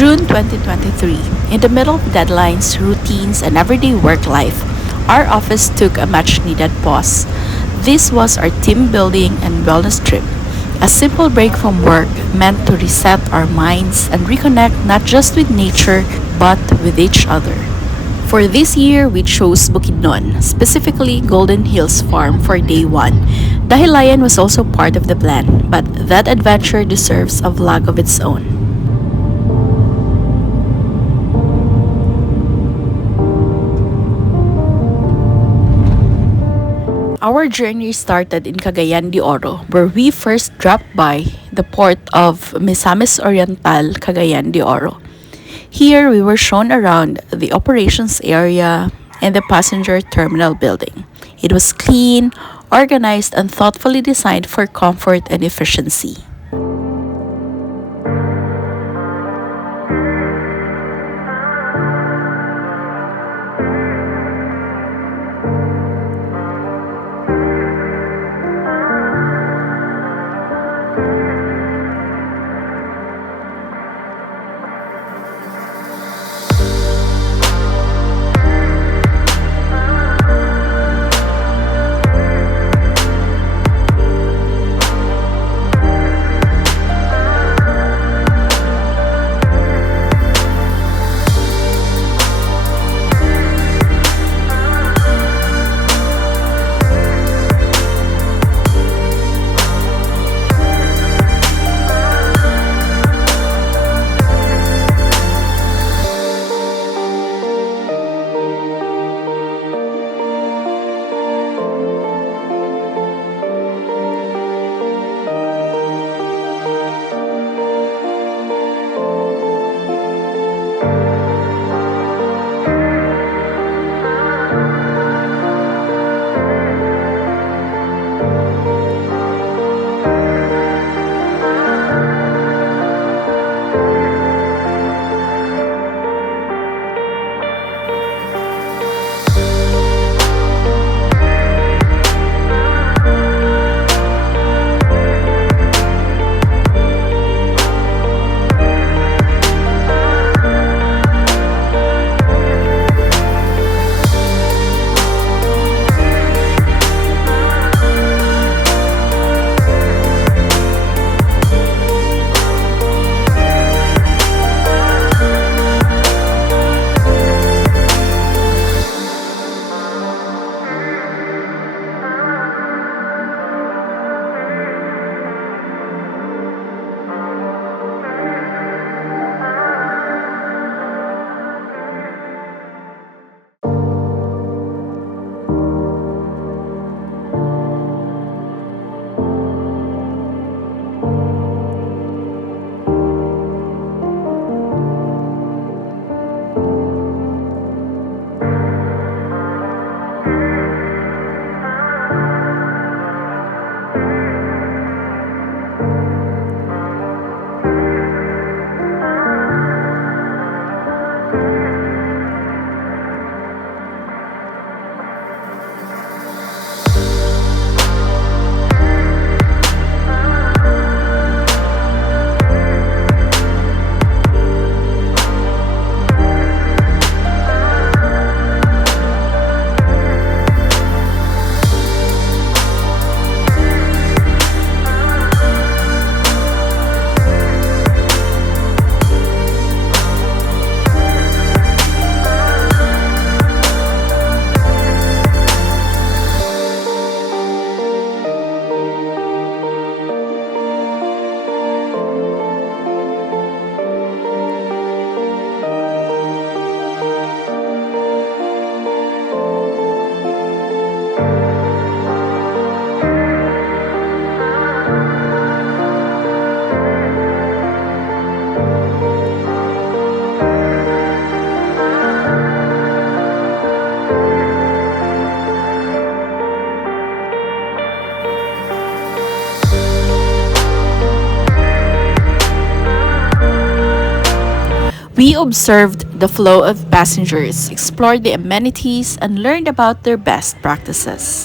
June 2023, in the middle of deadlines, routines, and everyday work life, our office took a much needed pause. This was our team building and wellness trip. A simple break from work meant to reset our minds and reconnect not just with nature but with each other. For this year, we chose Bukidnon, specifically Golden Hills Farm for day one. Dahilayan was also part of the plan, but that adventure deserves a vlog of its own. Our journey started in Cagayan de Oro, where we first dropped by the port of Misamis Oriental, Cagayan de Oro. Here, we were shown around the operations area and the passenger terminal building. It was clean, organized, and thoughtfully designed for comfort and efficiency. We observed the flow of passengers, explored the amenities, and learned about their best practices.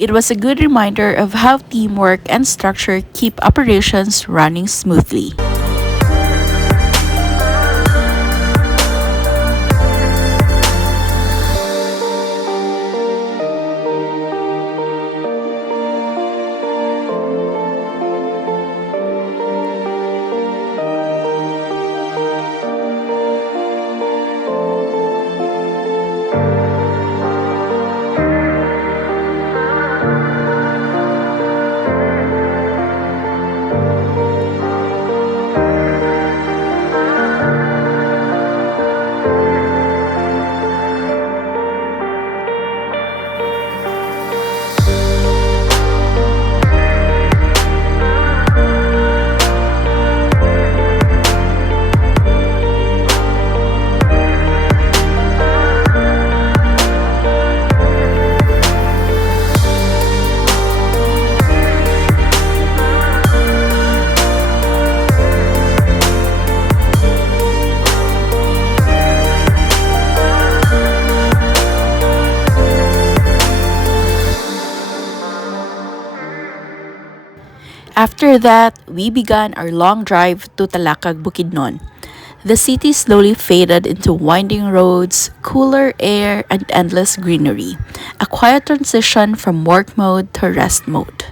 It was a good reminder of how teamwork and structure keep operations running smoothly. After that, we began our long drive to Talakag, Bukidnon. The city slowly faded into winding roads, cooler air, and endless greenery, a quiet transition from work mode to rest mode.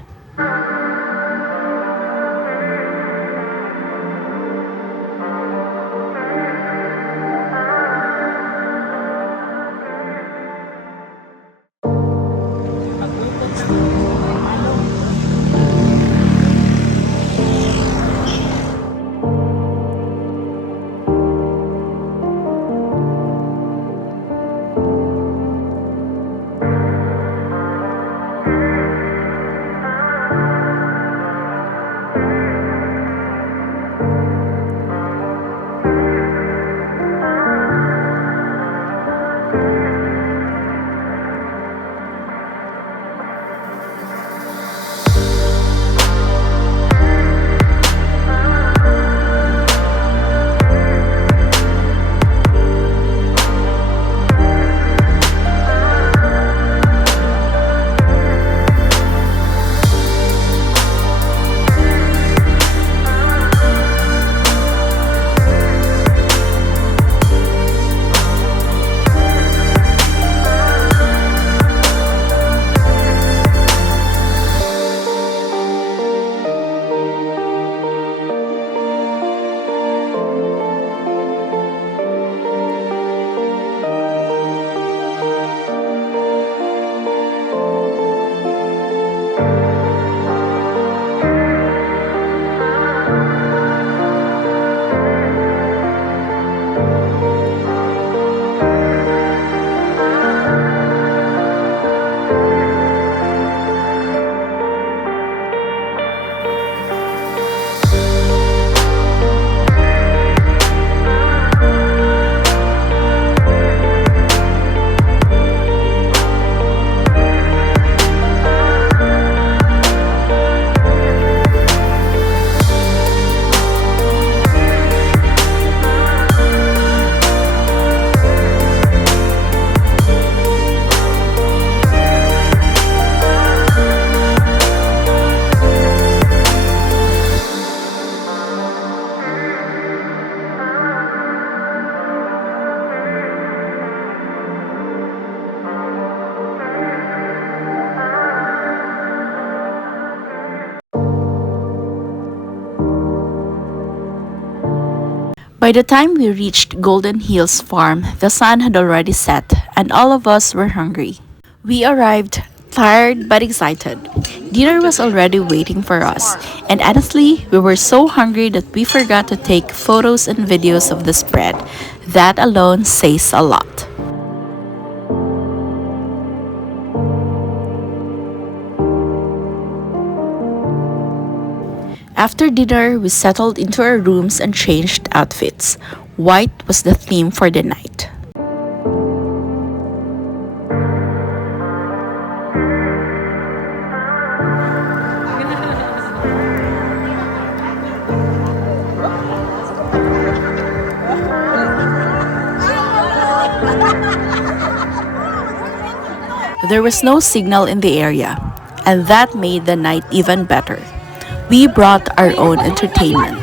By the time we reached Golden Hills Farm, the sun had already set, and all of us were hungry. We arrived tired but excited. Dinner was already waiting for us, and honestly, we were so hungry that we forgot to take photos and videos of the spread. That alone says a lot. After dinner, we settled into our rooms and changed outfits. White was the theme for the night. There was no signal in the area. and that made the night even better. We brought our own entertainment.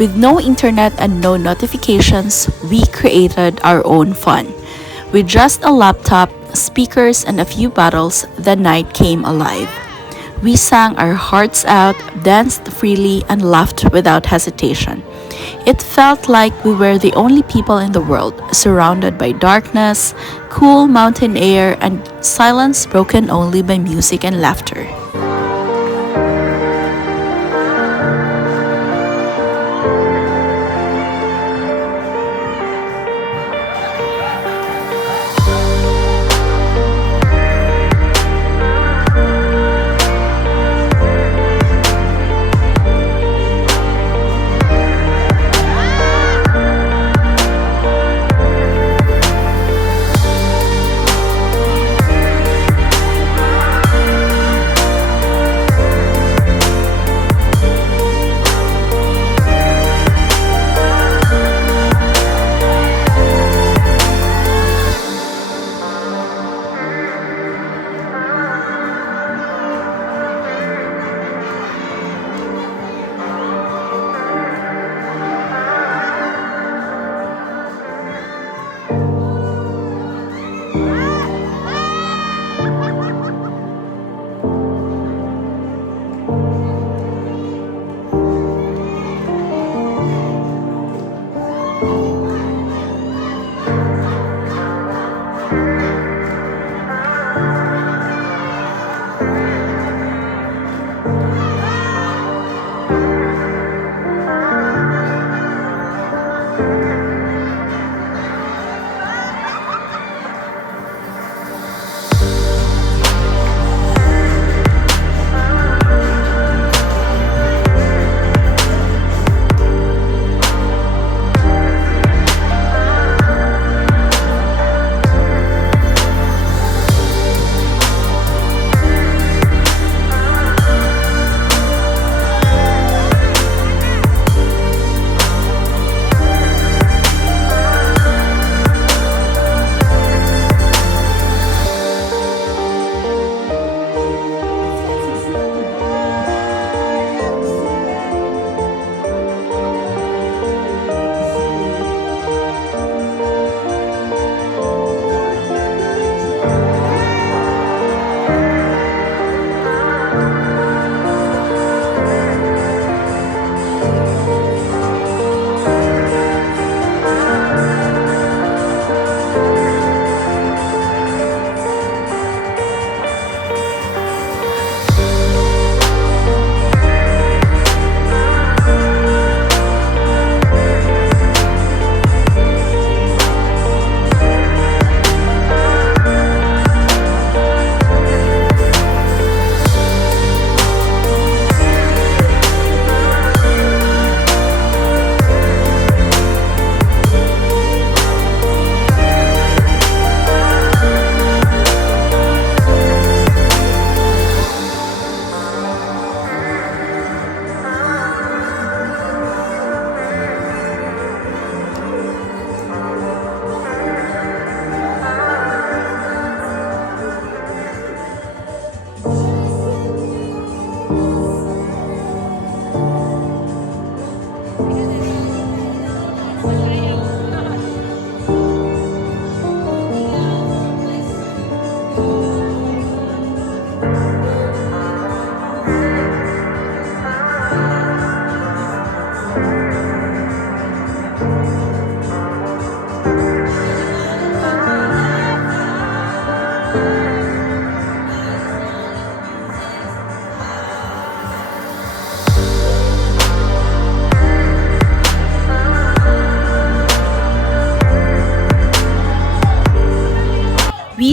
With no internet and no notifications, we created our own fun. With just a laptop, speakers, and a few bottles, the night came alive. We sang our hearts out, danced freely, and laughed without hesitation. It felt like we were the only people in the world, surrounded by darkness, cool mountain air, and silence broken only by music and laughter.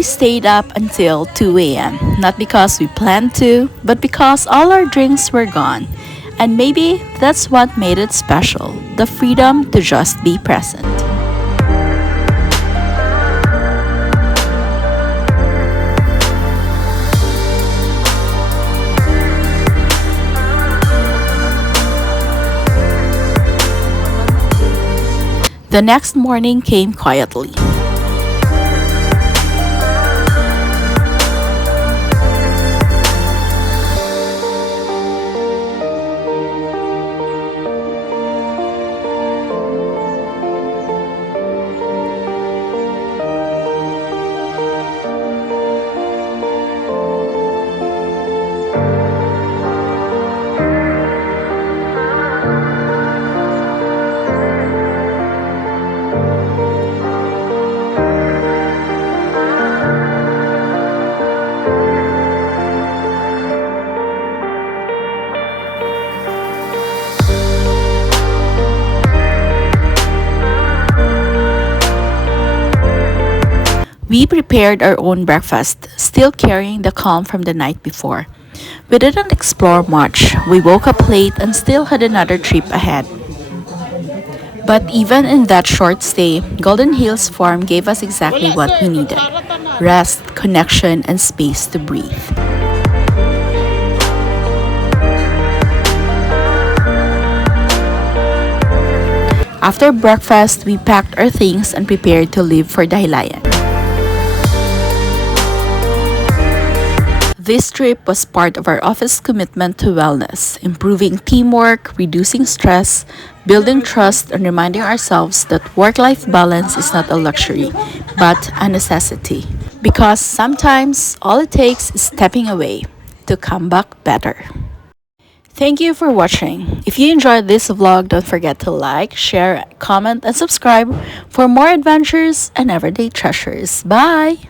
stayed up until 2 a.m., not because we planned to, but because all our drinks were gone. And maybe that's what made it special, the freedom to just be present. The next morning came quietly. We prepared our own breakfast, still carrying the calm from the night before. We didn't explore much. We woke up late and still had another trip ahead. But even in that short stay, Golden Hills Farm gave us exactly what we needed: rest, connection, and space to breathe. After breakfast, we packed our things and prepared to leave for Dahilayan. This trip was part of our office commitment to wellness, improving teamwork, reducing stress, building trust, and reminding ourselves that work life balance is not a luxury, but a necessity. Because sometimes all it takes is stepping away to come back better. Thank you for watching. If you enjoyed this vlog, don't forget to like, share, comment, and subscribe for more adventures and everyday treasures. Bye!